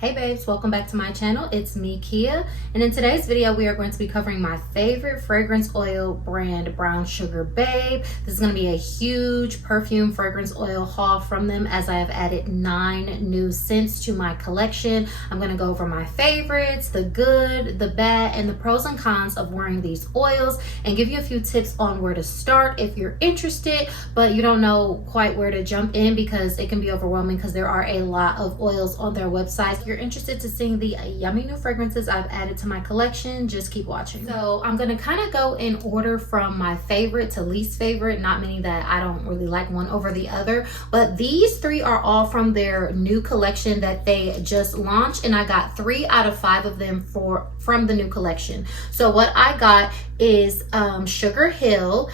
Hey babes, welcome back to my channel. It's me, Kiya, and in today's video we are going to be covering my favorite fragrance oil brand, Brown Sugar Babe. This is going to be a huge perfume fragrance oil haul from them, as I have added 9 new scents to my collection. I'm going to go over my favorites, the good, the bad, and the pros and cons of wearing these oils, and give you a few tips on where to start if you're interested but you don't know quite where to jump in, because it can be overwhelming because there are a lot of oils on their website. If you're interested to seeing the yummy new fragrances I've added to my collection, just keep watching. So I'm gonna kind of go in order from my favorite to least favorite, not meaning that I don't really like one over the other, but these 3 are all from their new collection that they just launched, and I got 3 out of 5 of them from the new collection. So what I got is Sugar Hill,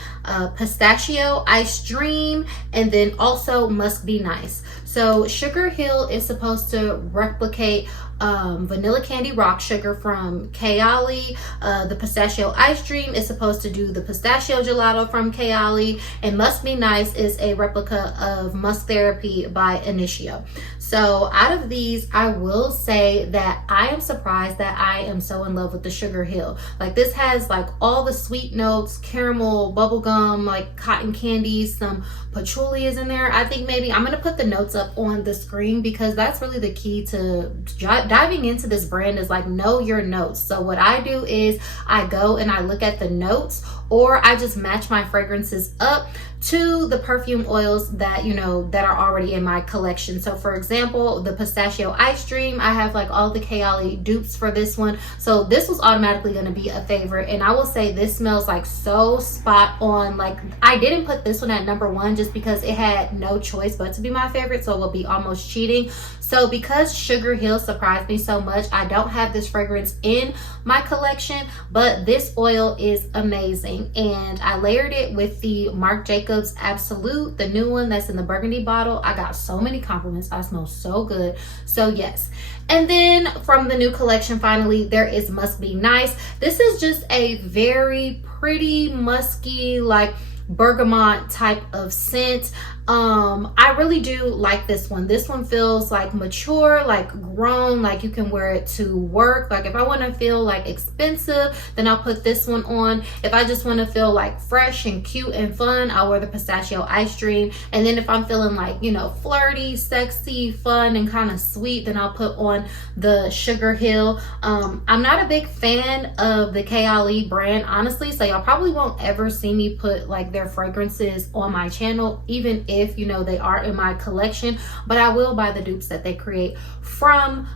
Pistachio Ice Dream, and then also Must Be Nice. So Sugar Hill is supposed to replicate Vanilla Candy Rock Sugar from Kayali. The Pistachio Ice Dream is supposed to do the Pistachio Gelato from Kayali, and Must Be Nice is a replica of Musk Therapy by Initio. So out of these, I will say that I am surprised that I am so in love with the Sugar Hill. Like, this has like all the sweet notes, caramel, bubblegum, like cotton candy, some patchouli is in there. I think maybe I'm gonna put the notes up on the screen, because that's really the key to diving into this brand, is like, know your notes. So what I do is I go and I look at the notes, or I just match my fragrances up to the perfume oils that, you know, that are already in my collection. So for example, the Pistachio Ice Dream, I have like all the Kayali dupes for this one, so this was automatically going to be a favorite. And I will say this smells like so spot on. Like, I didn't put this one at number 1 just because it had no choice but to be my favorite, so it would be almost cheating. So because Sugar Hill surprised me so much, I don't have this fragrance in my collection, but this oil is amazing. And I layered it with the Marc Jacobs Absolute, the new one that's in the burgundy bottle. I got so many compliments. I smell so good. So yes. And then from the new collection, finally, there is Must Be Nice. This is just a very pretty, musky, like bergamot type of scent. I really do like this one. This one feels like mature, like grown, like you can wear it to work. Like, if I want to feel like expensive, then I'll put this one on. If I just want to feel like fresh and cute and fun, I'll wear the Pistachio Ice Dream. And then if I'm feeling like, you know, flirty, sexy, fun, and kind of sweet, then I'll put on the Sugar Hill. I'm not a big fan of the Kayali brand, honestly, so y'all probably won't ever see me put like their fragrances on my channel, even if, you know, they are in my collection, but I will buy the dupes that they create from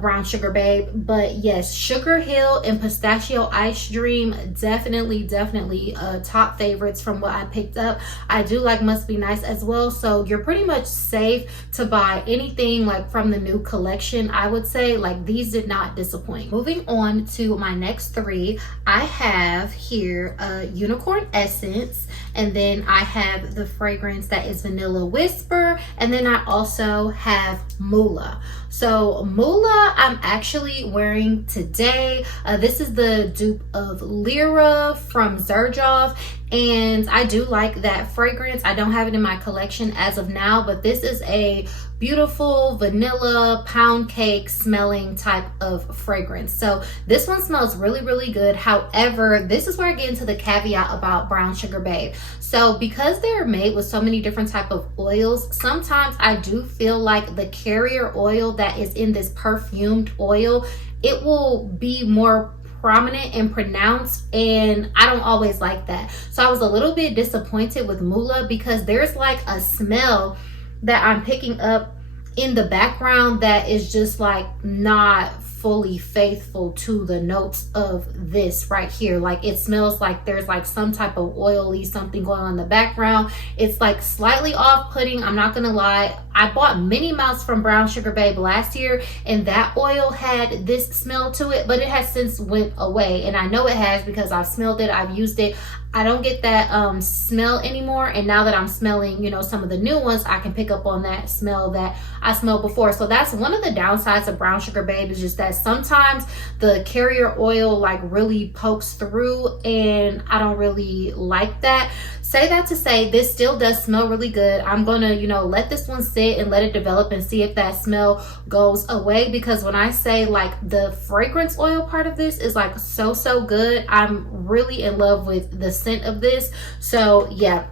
Brown Sugar Babe. But yes, Sugar Hill and Pistachio Ice Dream, definitely top favorites from what I picked up. I do like Must Be Nice as well, so you're pretty much safe to buy anything like from the new collection. I would say like these did not disappoint. Moving on to my next 3, I have here Unicorn Essence, and then I have the fragrance that is Vanilla Whisper, and then I also have Moola. So Moola I'm actually wearing today. This is the dupe of Lyra from Xerjoff, and I do like that fragrance. I don't have it in my collection as of now, but this is a beautiful vanilla pound cake smelling type of fragrance. So this one smells really good. However, this is where I get into the caveat about Brown Sugar Babe. So because they're made with so many different type of oils, sometimes I do feel like the carrier oil that is in this perfumed oil, it will be more prominent and pronounced, and I don't always like that. So I was a little bit disappointed with Moola, because there's like a smell that I'm picking up in the background that is just like not fully faithful to the notes of this right here. Like, it smells like there's like some type of oily something going on in the background. It's like slightly off-putting, I'm not gonna lie. I bought Minnie Mouse from Brown Sugar Babe last year, and that oil had this smell to it, but it has since went away, and I know it has because I've smelled it, I've used it. I don't get that smell anymore, and now that I'm smelling, you know, some of the new ones, I can pick up on that smell that I smelled before. So that's one of the downsides of Brown Sugar Babe, is just that sometimes the carrier oil like really pokes through, and I don't really like that. say that to say this still does smell really good. I'm gonna, you know, let this one sit and let it develop and see if that smell goes away, because when I say like the fragrance oil part of this is like so good, I'm really in love with the scent of this. So yeah.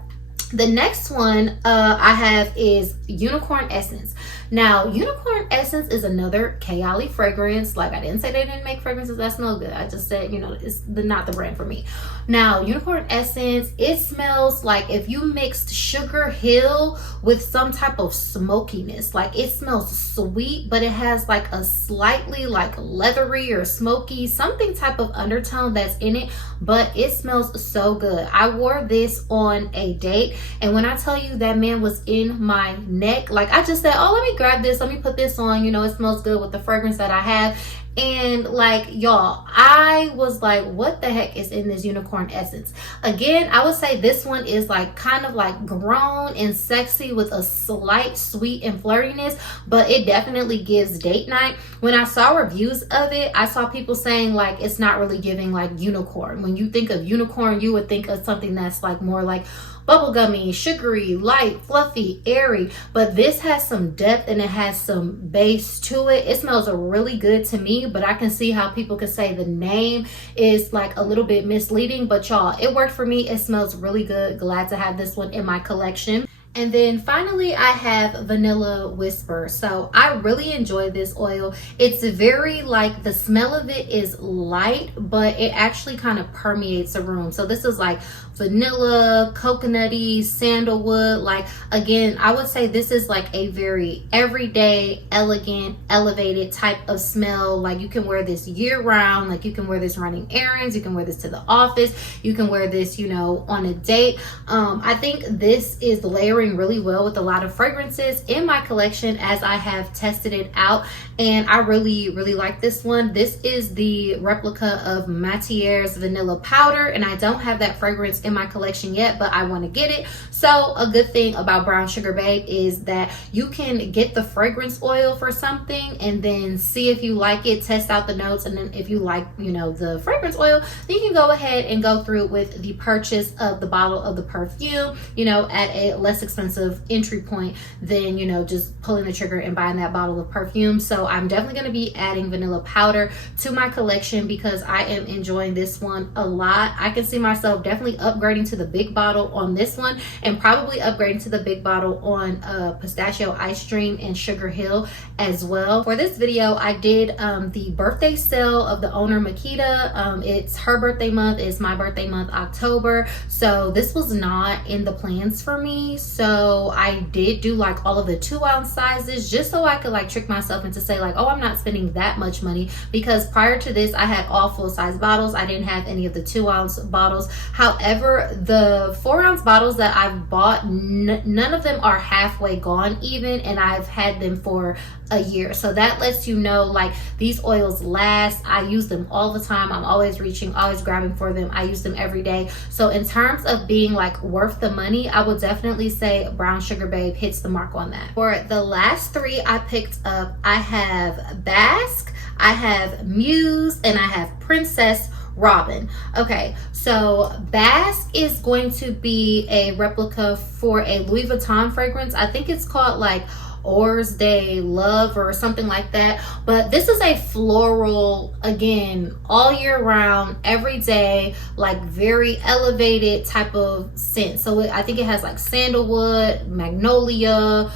The next one I have is Unicorn Essence. Now, Unicorn Essence is another Kayali fragrance. Like, I didn't say they didn't make fragrances that smell good. I just said, you know, it's not the brand for me. Now, Unicorn Essence, it smells like if you mixed Sugar Hill with some type of smokiness. Like, it smells sweet, but it has like a slightly like leathery or smoky, something type of undertone that's in it, but it smells so good. I wore this on a date, and when I tell you that man was in my neck, like I just said, oh, let me grab this, let me put this on, you know, it smells good with the fragrance that I have. And like, y'all, I was like, what the heck is in this Unicorn Essence? Again, I would say this one is like kind of like grown and sexy with a slight sweet and flirtiness, but it definitely gives date night. When I saw reviews of it, I saw people saying like it's not really giving like unicorn. When you think of unicorn, you would think of something that's like more like bubblegummy, sugary, light, fluffy, airy, but this has some depth and it has some base to it. It smells really good to me, but I can see how people could say the name is like a little bit misleading, but y'all, it worked for me. It smells really good. Glad to have this one in my collection. And then finally, I have Vanilla Whisper. So I really enjoy this oil. It's very like, the smell of it is light, but it actually kind of permeates the room. So this is like vanilla, coconutty, sandalwood. Like, again, I would say this is like a very everyday, elegant, elevated type of smell. Like, you can wear this year round. Like, you can wear this running errands. You can wear this to the office. You can wear this, you know, on a date. I think this is layering really well with a lot of fragrances in my collection as I have tested it out, and I really like this one. This is the replica of Matier's Vanilla Powder, and I don't have that fragrance in my collection yet, but I want to get it. So a good thing about Brown Sugar Babe is that you can get the fragrance oil for something and then see if you like it, test out the notes, and then if you like, you know, the fragrance oil, then you can go ahead and go through with the purchase of the bottle of the perfume, you know, at a less expensive entry point than, you know, just pulling the trigger and buying that bottle of perfume. So I'm definitely going to be adding vanilla powder to my collection because I am enjoying this one a lot. I can see myself definitely upgrading to the big bottle on this one, and probably upgrading to the big bottle on Pistachio Ice Dream and Sugar Hill as well. For this video, I did the birthday sale of the owner, Makita. It's her birthday month, it's my birthday month, October. So this was not in the plans for me. So I did do like all of the 2-ounce sizes just so I could like trick myself into say like, oh, I'm not spending that much money, because prior to this I had all full-size bottles. I didn't have any of the 2-ounce bottles. However, the 4-ounce bottles that I've bought, none of them are halfway gone even, and I've had them for a year. So that lets you know like these oils last. I use them all the time. I'm always reaching, always grabbing for them. I use them every day. So in terms of being like worth the money, I would definitely say Brown Sugar Babe hits the mark on that. For the last 3 I picked up, I have Bask, I have Muse, and I have Princess Robyn. Okay, so Bask is going to be a replica for a Louis Vuitton fragrance. I think it's called like Ors de Love or something like that, but this is a floral, again, all year round, every day, like very elevated type of scent. So I think it has like sandalwood, magnolia,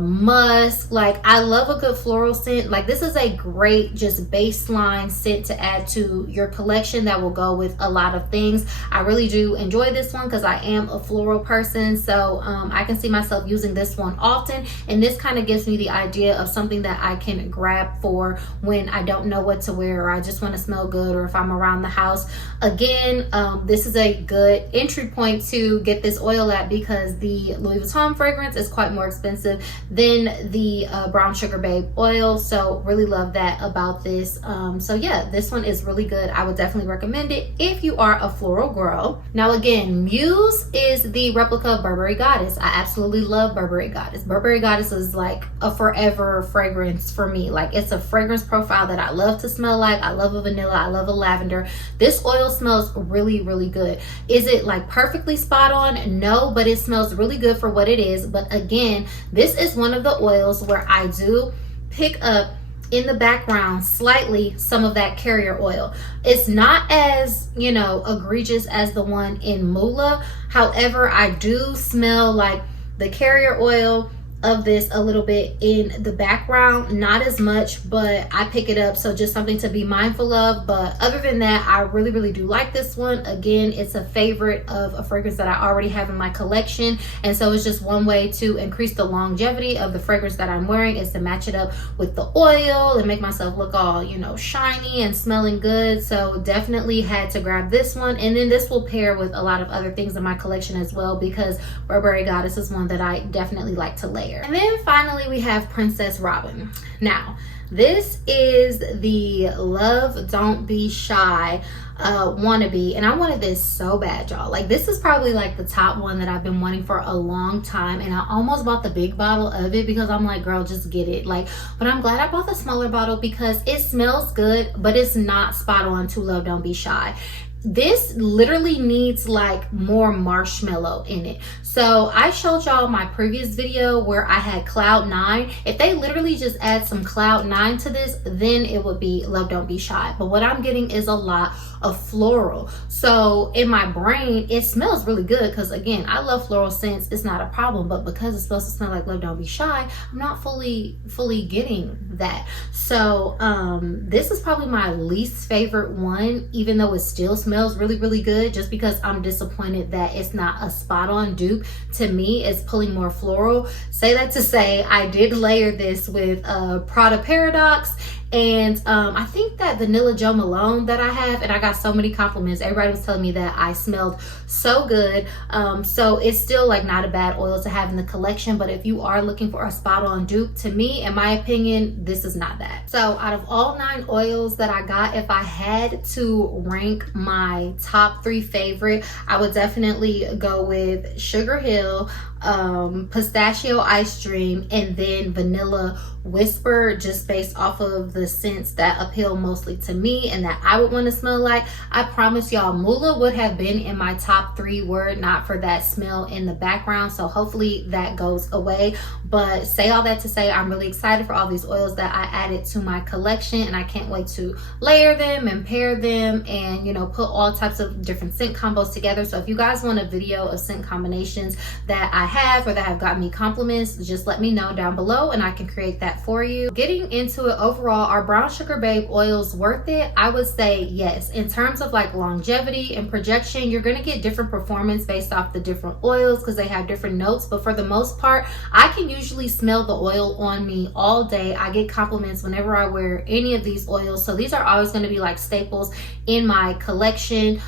musk. Like, I love a good floral scent. Like, this is a great just baseline scent to add to your collection that will go with a lot of things. I really do enjoy this one because I am a floral person, so I can see myself using this one often, and this kind of gives me the idea of something that I can grab for when I don't know what to wear, or I just want to smell good, or if I'm around the house. Again, this is a good entry point to get this oil at, because the Louis Vuitton fragrance is quite more expensive expensive than the Brown Sugar Babe oil. So really love that about this. So yeah, this one is really good. I would definitely recommend it if you are a floral girl. Now again, Muse is the replica of Burberry Goddess. I absolutely love Burberry Goddess. Burberry Goddess is like a forever fragrance for me. Like, it's a fragrance profile that I love to smell like. I love a vanilla, I love a lavender. This oil smells really, really good. Is it like perfectly spot on? No, but it smells really good for what it is. But again, this is one of the oils where I do pick up in the background slightly some of that carrier oil. It's not as, you know, egregious as the one in Moola. However, I do smell like the carrier oil of this a little bit in the background, not as much, but I pick it up. So just something to be mindful of. But other than that, I really, really do like this one. Again, it's a favorite of a fragrance that I already have in my collection, and so it's just one way to increase the longevity of the fragrance that I'm wearing, is to match it up with the oil and make myself look all, you know, shiny and smelling good. So definitely had to grab this one, and then this will pair with a lot of other things in my collection as well, because Burberry Goddess is one that I definitely like to layer. And then finally we have Princess Robyn. Now this is the Love Don't Be Shy wannabe, and I wanted this so bad, y'all. Like, this is probably like the top one that I've been wanting for a long time, and I almost bought the big bottle of it because I'm like, girl, just get it. Like, but I'm glad I bought the smaller bottle because it smells good, but it's not spot on to Love Don't Be Shy. This literally needs like more marshmallow in it. So I showed y'all my previous video where I had Cloud 9. If they literally just add some Cloud 9 to this, then it would be Love Don't Be Shy. But what I'm getting is a lot of floral. So in my brain, it smells really good because, again, I love floral scents. It's not a problem. But because it's supposed to smell like Love Don't Be Shy, I'm not fully getting that. So this is probably my least favorite one, even though it still smells really, really good, just because I'm disappointed that it's not a spot on dupe. To me, it's pulling more floral. Say that to say, I did layer this with Prada Paradox, and I think that Vanilla Joe Malone that I have, and I got so many compliments. Everybody was telling me that I smelled so good. So it's still like not a bad oil to have in the collection, but if you are looking for a spot on dupe, to me, in my opinion, this is not that. So out of all 9 oils that I got, if I had to rank my top 3 favorite, I would definitely go with Sugar Hill, Pistachio Ice Dream, and then Vanilla Whisper, just based off of the scents that appeal mostly to me and that I would want to smell like. I promise y'all, Moola would have been in my top 3 were it not for that smell in the background. So hopefully that goes away. But say all that to say, I'm really excited for all these oils that I added to my collection, and I can't wait to layer them and pair them and, you know, put all types of different scent combos together. So if you guys want a video of scent combinations that I have or that have gotten me compliments, just let me know down below and I can create that for you. Getting into it overall, are Brown Sugar Babe oils worth it? I would say yes. In terms of like longevity and projection, you're gonna get different performance based off the different oils because they have different notes, but for the most part, I can usually smell the oil on me all day. I get compliments whenever I wear any of these oils, so these are always going to be like staples in my collection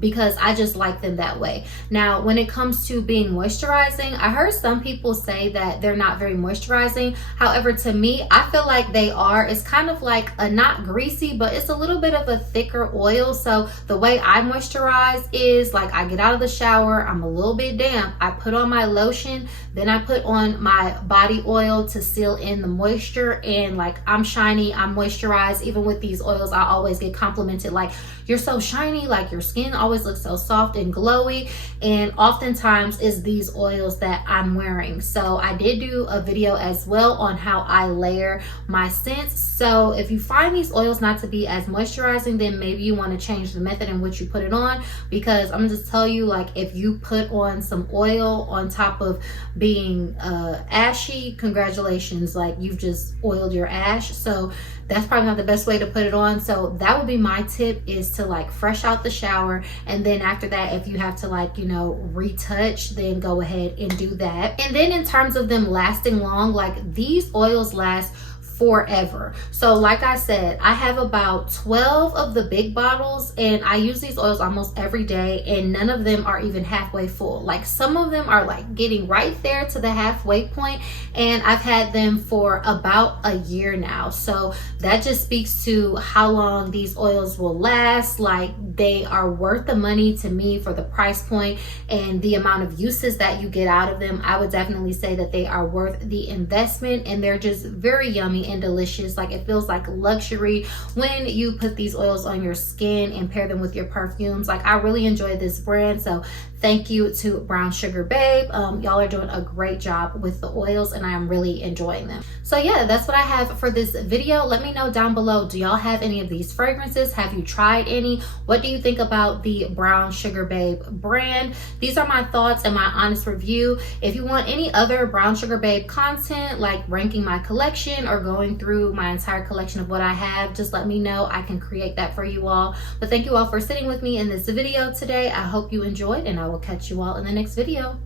because I just like them that way. Now when it comes to being moisturizing, I heard some people say that they're not very moisturizing. However, to me, I feel like they are. It's kind of like a not greasy, but it's a little bit of a thicker oil. So the way I moisturize is like I get out of the shower, I'm a little bit damp, I put on my lotion, then I put on my body oil to seal in the moisture, and like I'm shiny, I'm moisturized. Even with these oils, I always get complimented like, you're so shiny, like your skin always looks so soft and glowy, and oftentimes is these oils that I'm wearing. So I did do a video as well on how I layer my scents. So if you find these oils not to be as moisturizing, then maybe you want to change the method in which you put it on, because I'm just tell you, like, if you put on some oil on top of being ashy, congratulations, like you've just oiled your ash. So that's probably not the best way to put it on. So that would be my tip, is to like fresh out the shower, and then after that, if you have to like, you know, retouch, then go ahead and do that. And then in terms of them lasting long, like these oils last forever. So like I said, I have about 12 of the big bottles, and I use these oils almost every day, and none of them are even halfway full. Like some of them are like getting right there to the halfway point, and I've had them for about a year now. So that just speaks to how long these oils will last. Like they are worth the money to me for the price point and the amount of uses that you get out of them. I would definitely say that they are worth the investment, and they're just very yummy and delicious. Like it feels like luxury when you put these oils on your skin and pair them with your perfumes. Like I really enjoy this brand, so thank you to Brown Sugar Babe. Y'all are doing a great job with the oils, and I am really enjoying them. So yeah, that's what I have for this video. Let me know down below, do y'all have any of these fragrances? Have you tried any? What do you think about the Brown Sugar Babe brand? These are my thoughts and my honest review. If you want any other Brown Sugar Babe content, like ranking my collection or going through my entire collection of what I have, just let me know. I can create that for you all. But thank you all for sitting with me in this video today. I hope you enjoyed, and I will catch you all in the next video.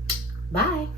Bye.